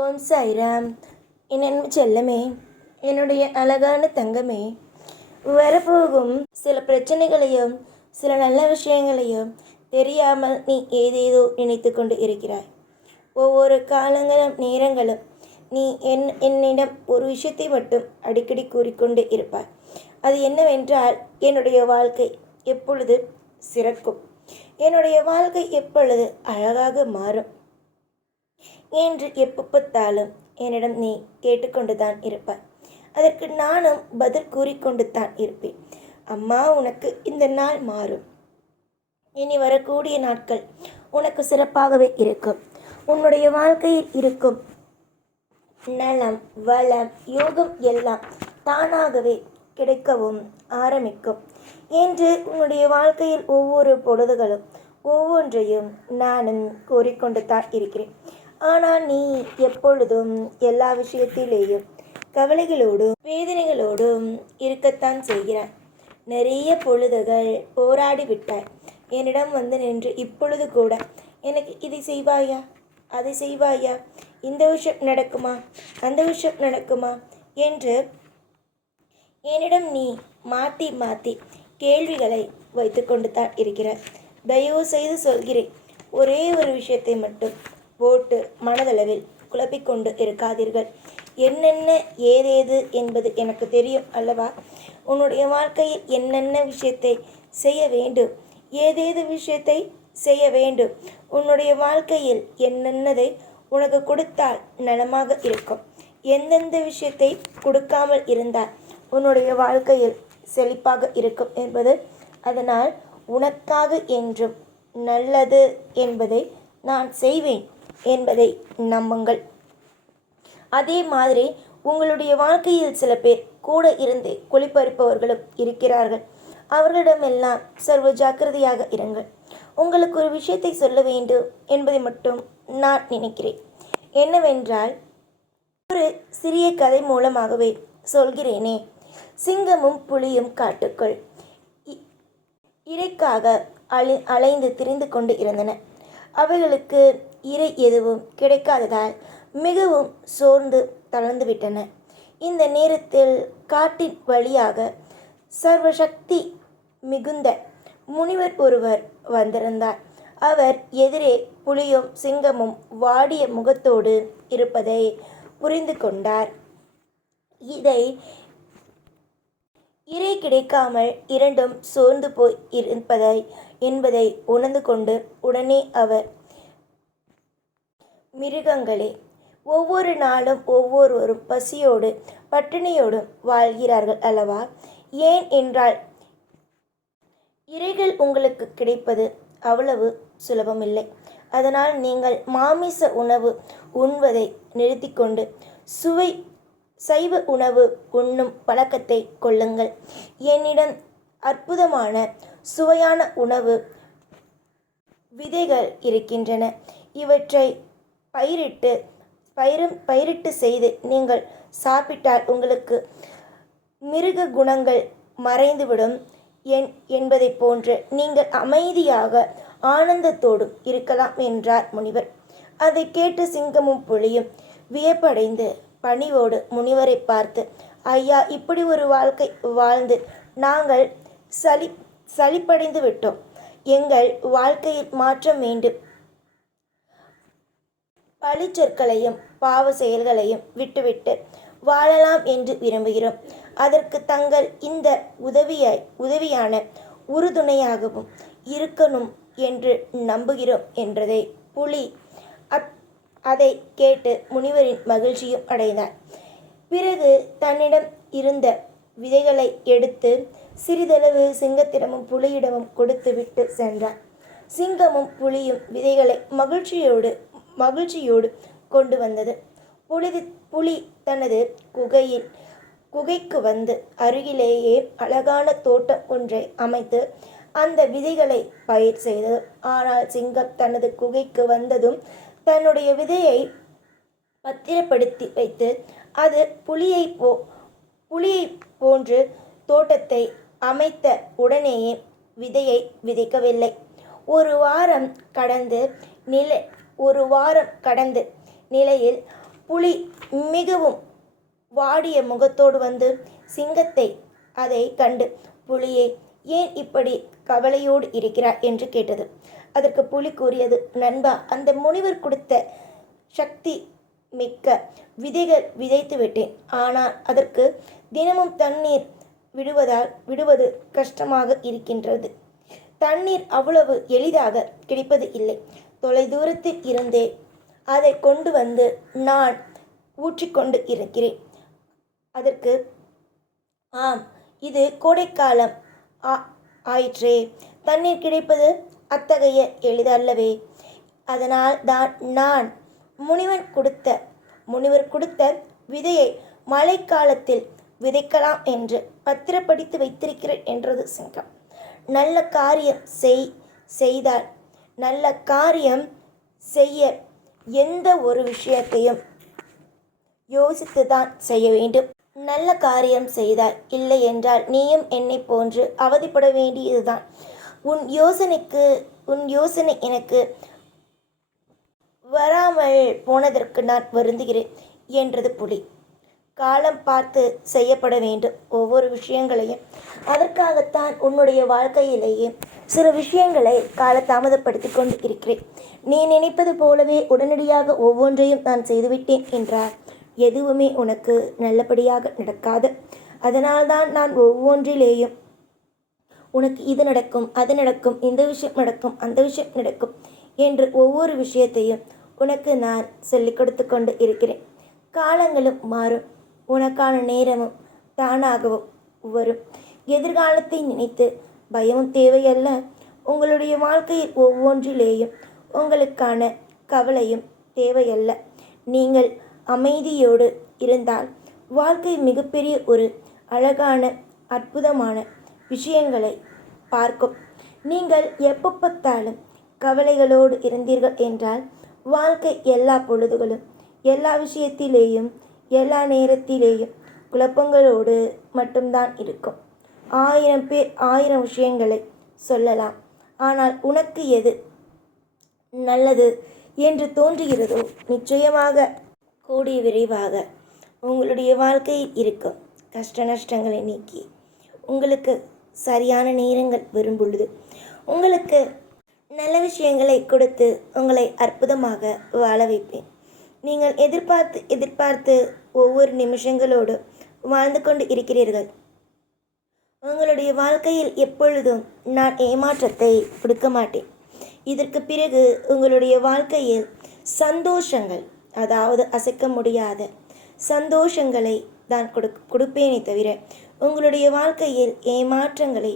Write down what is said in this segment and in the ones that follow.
ஓம் சாய்ராம். என் அன்பு செல்லமே, என்னுடைய அழகான தங்கமே, வரப்போகும் சில பிரச்சனைகளையும் சில நல்ல விஷயங்களையும் தெரியாமல் நீ ஏதேதோ நினைத்து கொண்டு இருக்கிறாய். ஒவ்வொரு காலங்களும் நேரங்களும் நீ என்னிடம் ஒரு விஷயத்தை மட்டும் அடிக்கடி கூறிக்கொண்டு இருப்பாய். அது என்னவென்றால், என்னுடைய வாழ்க்கை எப்பொழுது சிறக்கும், என்னுடைய வாழ்க்கை எப்பொழுது அழகாக மாறும் என்று எப்போ பார்த்தாலும் என்னிடம் நீ கேட்டுக்கொண்டு தான் இருப்பாய். அதற்கு நானும் பதில் கூறிக்கொண்டு தான் இருப்பேன். அம்மா, உனக்கு இந்த நாள் மாறும். இனி வரக்கூடிய நாட்கள் உனக்கு சிறப்பாகவே இருக்கும். உன்னுடைய வாழ்க்கையில் இருக்கும் நலம், வளம், யோகம் எல்லாம் தானாகவே கிடைக்கவும் ஆரம்பிக்கும் என்று உன்னுடைய வாழ்க்கையில் ஒவ்வொரு பொழுதுகளும் ஒவ்வொன்றையும் நானும் கூறிக்கொண்டு தான் இருக்கிறேன். ஆனால் நீ எப்பொழுதும் எல்லா விஷயத்திலேயும் கவலைகளோடும் வேதனைகளோடும் இருக்கத்தான் செய்கிறாய். நிறைய பொழுதுகள் போராடி விட்டாய். என்னிடம் வந்து நின்று இப்பொழுது கூட எனக்கு இதை செய்வாயா, அதை செய்வாயா, இந்த விஷயம் நடக்குமா, அந்த விஷயம் நடக்குமா என்று என்னிடம் நீ மாற்றி மாற்றி கேள்விகளை வைத்து கொண்டு தான் இருக்கிறாய். தயவு செய்து சொல்கிறேன், ஒரே ஒரு விஷயத்தை மட்டும் போட்டு மனதளவில் குழப்பிக்கொண்டு இருக்காதீர்கள். என்னென்ன ஏதேது என்பது எனக்கு தெரியும் அல்லவா? உன்னுடைய வாழ்க்கையில் என்னென்ன விஷயத்தை செய்ய வேண்டும், ஏதேது விஷயத்தை செய்ய வேண்டும், உன்னுடைய வாழ்க்கையில் என்னென்னதை உனக்கு கொடுத்தால் நலமாக இருக்கும், எந்தெந்த விஷயத்தை கொடுக்காமல் இருந்தால் உன்னுடைய வாழ்க்கையில் செழிப்பாக இருக்கும் என்பது. அதனால் உனக்காக என்றும் நல்லது என்பதை நான் செய்வேன் என்பதை நம்புங்கள். அதே மாதிரி உங்களுடைய வாழ்க்கையில் சில பேர் கூட இருந்து குளிப்பறிப்பவர்களும் இருக்கிறார்கள். அவர்களிடமெல்லாம் சர்வ ஜாக்கிரதையாக இருங்கள். உங்களுக்கு ஒரு விஷயத்தை சொல்ல வேண்டும் என்பதை மட்டும் நான் நினைக்கிறேன். என்னவென்றால், ஒரு சிறிய கதை மூலமாகவே சொல்கிறேனே. சிங்கமும் புலியும் காட்டுக்குள் இரைக்காக அலைந்து திரிந்து கொண்டு இருந்தன. அவைகளுக்கு இரை எதுவும் கிடைக்காததால் மிகவும் சோர்ந்து தளர்ந்து விட்டன. இந்த நேரத்தில் காட்டின் வழியாக சர்வசக்தி மிகுந்த முனிவர் ஒருவர் வந்திருந்தார். அவர் எதிரே புலியும் சிங்கமும் வாடிய முகத்தோடு இருப்பதை புரிந்து கொண்டார். இரை கிடைக்காமல் இரண்டும் சோர்ந்து போய் என்பதை உணர்ந்து கொண்டு உடனே அவர், மிருகங்களே, ஒவ்வொரு நாளும் ஒவ்வொருவரும் பசியோடு பட்டினியோடும் வாழ்கிறார்கள் அல்லவா? ஏன் என்றால், இரைகள் உங்களுக்கு கிடைப்பது அவ்வளவு சுலபமில்லை. அதனால் நீங்கள் மாமிச உணவு உண்வதை நிறுத்தி கொண்டு சைவ உணவு உண்ணும் பழக்கத்தை கொள்ளுங்கள். என்னிடம் அற்புதமான சுவையான உணவு விதைகள் இருக்கின்றன. இவற்றை பயிரிட்டு செய்து நீங்கள் சாப்பிட்டால் உங்களுக்கு மிருக குணங்கள் மறைந்துவிடும் என்பதை போன்று நீங்கள் அமைதியாக ஆனந்தத்தோடும் இருக்கலாம் என்றார் முனிவர். அதை கேட்டு சிங்கமும் புலியும் வியப்படைந்து பணிவோடு முனிவரை பார்த்து, ஐயா, இப்படி ஒரு வாழ்க்கை வாழ்ந்து நாங்கள் சலிப்படைந்து விட்டோம். எங்கள் வாழ்க்கையில் மாற்றம் வேண்டும். பழிச்சொற்களையும் பாவ செயல்களையும் விட்டுவிட்டு வாழலாம் என்று விரும்புகிறோம். அதற்கு தங்கள் இந்த உதவியான உறுதுணையாகவும் இருக்கணும் என்று நம்புகிறோம் என்றதை புலி அதை கேட்டு முனிவரின் மகிழ்ச்சியும் அடைந்தார். பிறகு தன்னிடம் இருந்த விதைகளை எடுத்து சிறிதளவு சிங்கத்திடமும் புலியிடமும் கொடுத்து விட்டு சென்றார். சிங்கமும் புலியும் விதைகளை மகிழ்ச்சியோடு கொண்டு வந்தது. புலி தனது குகைக்கு வந்து அருகிலேயே அழகான தோட்டம் ஒன்றை அமைத்து அந்த விதைகளை பயிர் செய்தது. ஆனால் சிங்கம் தனது குகைக்கு வந்ததும் தன்னுடைய விதையை பத்திரப்படுத்தி வைத்து அது புலியை போன்று தோட்டத்தை அமைத்த உடனேயே விதையை விதைக்கவில்லை. ஒரு வாரம் கடந்து நிலையில் புலி மிகவும் வாடிய முகத்தோடு வந்து சிங்கத்தை அதை கண்டு, புலியே, ஏன் இப்படி கவலையோடு இருக்கிறாய் என்று கேட்டது. அதற்கு புலி கூறியது, நண்பா, அந்த முனிவர் கொடுத்த சக்தி மிக்க விதைகள் விதைத்து விட்டேன். ஆனால் அதற்கு தினமும் தண்ணீர் விடுவது கஷ்டமாக இருக்கின்றது. தண்ணீர் அவ்வளவு எளிதாக கிடைப்பது இல்லை. தொலைதூரத்தில் இருந்தே அதை கொண்டு வந்து நான் ஊற்றிக்கொண்டு இருக்கிறேன். அதற்கு, ஆம், இது கோடைக்காலம் ஆயிற்றே, தண்ணீர் கிடைப்பது அத்தகைய எளிதல்லவே. அதனால் தான் நான் முனிவர் கொடுத்த விதையை மழைக்காலத்தில் விதைக்கலாம் என்று பத்திரப்படுத்தி வைத்திருக்கிறேன் என்றது சிங்கம். நல்ல காரியம் செய்தால் நல்ல காரியம் செய்ய எந்த ஒரு விஷயத்தையும் யோசித்துதான் செய்ய வேண்டும். நல்ல காரியம் செய்தால், இல்லை என்றால் நீயும் என்னை போன்று அவதிப்பட வேண்டியதுதான். உன் யோசனை எனக்கு வராமல் போனதற்கு நான் வருந்துகிறேன் என்றது புலி. காலம் பார்த்து செய்யப்பட வேண்டும் ஒவ்வொரு விஷயங்களையும். அதற்காகத்தான் உன்னுடைய வாழ்க்கையிலேயே சில விஷயங்களை காலதாமதப்படுத்தி கொண்டு இருக்கிறேன். நீ நினைப்பது போலவே உடனடியாக ஒவ்வொன்றையும் நான் செய்துவிட்டேன் என்றால் எதுவுமே உனக்கு நல்லபடியாக நடக்காது. அதனால்தான் நான் ஒவ்வொன்றிலேயும் உனக்கு இது நடக்கும், அது நடக்கும், இந்த விஷயம் நடக்கும், அந்த விஷயம் நடக்கும் என்று ஒவ்வொரு விஷயத்தையும் உனக்கு நான் சொல்லிக் கொடுத்து கொண்டு இருக்கிறேன். காலங்களும் மாறும், உனக்கான நேரமும் தானாகவும் வரும். எதிர்காலத்தை நினைத்து பயமும் தேவையல்ல. உங்களுடைய வாழ்க்கையில் ஒவ்வொன்றிலேயும் உங்களுக்கான கவலையும் தேவையல்ல. நீங்கள் அமைதியோடு இருந்தால் வாழ்க்கை மிகப்பெரிய ஒரு அழகான அற்புதமான விஷயங்களை பார்க்கும். நீங்கள் எப்போ பார்த்தாலும் கவலைகளோடு இருந்தீர்கள் என்றால் வாழ்க்கை எல்லா பொழுதுகளும் எல்லா விஷயத்திலேயும் எல்லா நேரத்திலேயும் குழப்பங்களோடு மட்டும்தான் இருக்கும். 1000 பேர் 1000 விஷயங்களை சொல்லலாம். ஆனால் உனக்கு எது நல்லது என்று தோன்றுகிறதோ நிச்சயமாக கூடிய விரைவாக உங்களுடைய வாழ்க்கையில் இருக்கும் கஷ்ட நஷ்டங்களை நீக்கி உங்களுக்கு சரியான நேரங்கள் வரும் பொழுது உங்களுக்கு நல்ல விஷயங்களை கொடுத்து உங்களை அற்புதமாக வாழ வைப்பேன். நீங்கள் எதிர்பார்த்து ஒவ்வொரு நிமிஷங்களோடு வாழ்ந்து கொண்டு இருக்கிறீர்கள். உங்களுடைய வாழ்க்கையில் எப்பொழுதும் நான் ஏமாற்றத்தை கொடுக்க மாட்டேன். இதற்கு பிறகு உங்களுடைய வாழ்க்கையில் சந்தோஷங்கள், அதாவது அசைக்க முடியாத சந்தோஷங்களை தான் கொடுப்பேனே தவிர உங்களுடைய வாழ்க்கையில் ஏமாற்றங்களை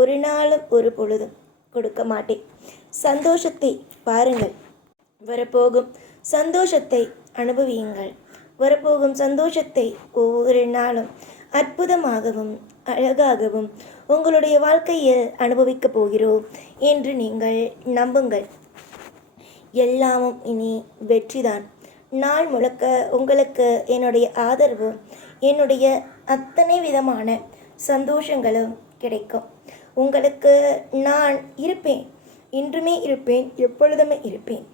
ஒரு நாளும் ஒரு பொழுதும் கொடுக்க மாட்டேன். சந்தோஷத்தை பாருங்கள், வரப்போகும் சந்தோஷத்தை அனுபவியுங்கள். வரப்போகும் சந்தோஷத்தை ஒவ்வொரு நாளும் அற்புதமாகவும் அழகாகவும் உங்களுடைய வாழ்க்கையில் அனுபவிக்கப் போகிறோம் என்று நீங்கள் நம்புங்கள். எல்லாமும் இனி வெற்றிதான். நாள் முழுக்க உங்களுக்கு என்னுடைய ஆதரவும் என்னுடைய அத்தனை விதமான சந்தோஷங்களும் கிடைக்கும். உங்களுக்கு நான் இருப்பேன், இன்றுமே இருப்பேன், எப்பொழுதுமே இருப்பேன்.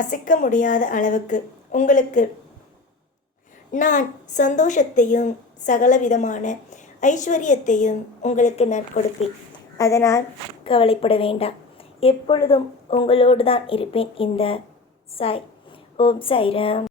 அசைக்க முடியாத அளவுக்கு உங்களுக்கு நான் சந்தோஷத்தையும் சகலவிதமான ஐஸ்வர்யத்தையும் உங்களுக்கு நான் கொடுப்பேன். அதனால் கவலைப்பட வேண்டாம். எப்பொழுதும் உங்களோடு தான் இருப்பேன். இந்த சாய். ஓம் சாய்ராம்.